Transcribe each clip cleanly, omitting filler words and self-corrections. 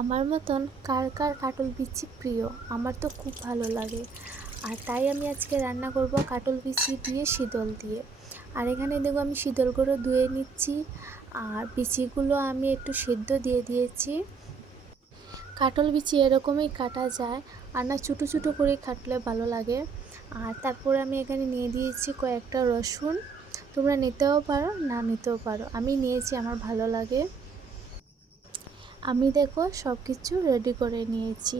আমার মতন কার কার কাটল বিচি প্রিয়? আমার তো খুব ভালো লাগে। আর তাই আমি আজকে রান্না করব কাটল বিচি দিয়ে শীতল দিয়ে। আর এখানে দেখো আমি শীতলগুলো ধুয়ে নিচ্ছি, আর বিচিগুলো আমি একটু সিদ্ধ দিয়ে দিয়েছি। কাটল বিচি এরকমই কাটা যায়, আর না ছোটো ছোটো করে কাটলে ভালো লাগে। আর তারপরে আমি এখানে নিয়ে দিয়েছি কয়েকটা রসুন। তোমরা নিতেও পারো, না নিতেও পারো, আমি নিয়েছি, আমার ভালো লাগে। আমি দেখো সব কিছু রেডি করে নিয়েছি।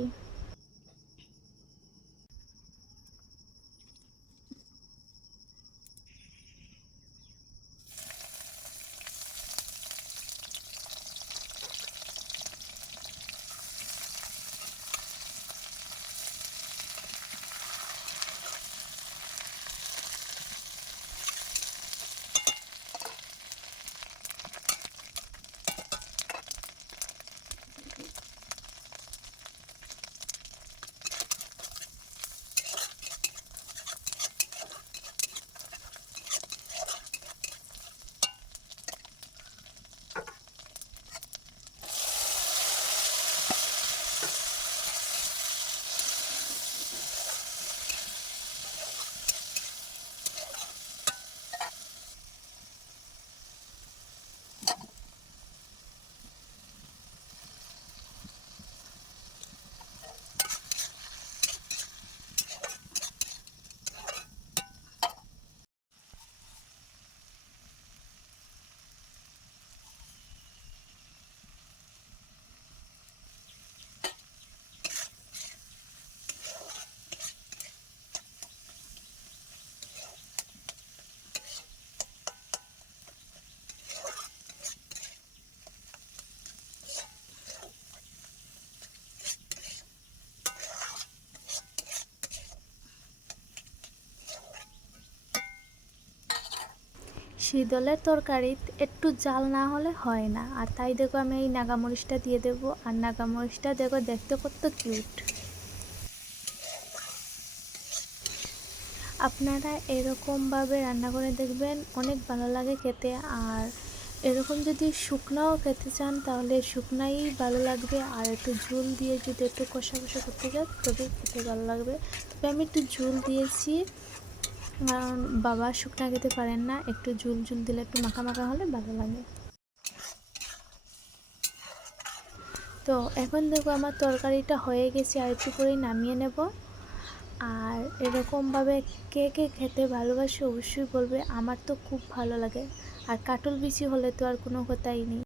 শীতলের তরকারিতে একটু জাল না হলে হয় না, আর তাই দেখো আমি এই নাগামরিচটা দিয়ে দেবো। আর নাগামরিচটা দেখো দেখতে কত কিউট। আপনারা এরকমভাবে রান্না করে দেখবেন, অনেক ভালো লাগে খেতে। আর এরকম যদি শুকনাও খেতে চান তাহলে শুকনাই ভালো লাগবে, আর একটু ঝোল দিয়ে যদি একটু কষা কষা করতে চান তবে খেতে ভালো লাগবে। তবে আমি একটু ঝোল দিয়েছি, কারণ বাবা শুকনা খেতে পারেন না, একটু ঝুল ঝুল দিলে একটু মাখা মাখা হলে ভালো লাগে। তো এখন দেখো আমার তরকারিটা হয়ে গেছে, আর একটু করেই নামিয়ে নেব। আর এরকমভাবে কে কে খেতে ভালোবাসে অবশ্যই বলবে, আমার তো খুব ভালো লাগে। আর কাটল বিচি হলে তো আর কোনো কথাই নেই।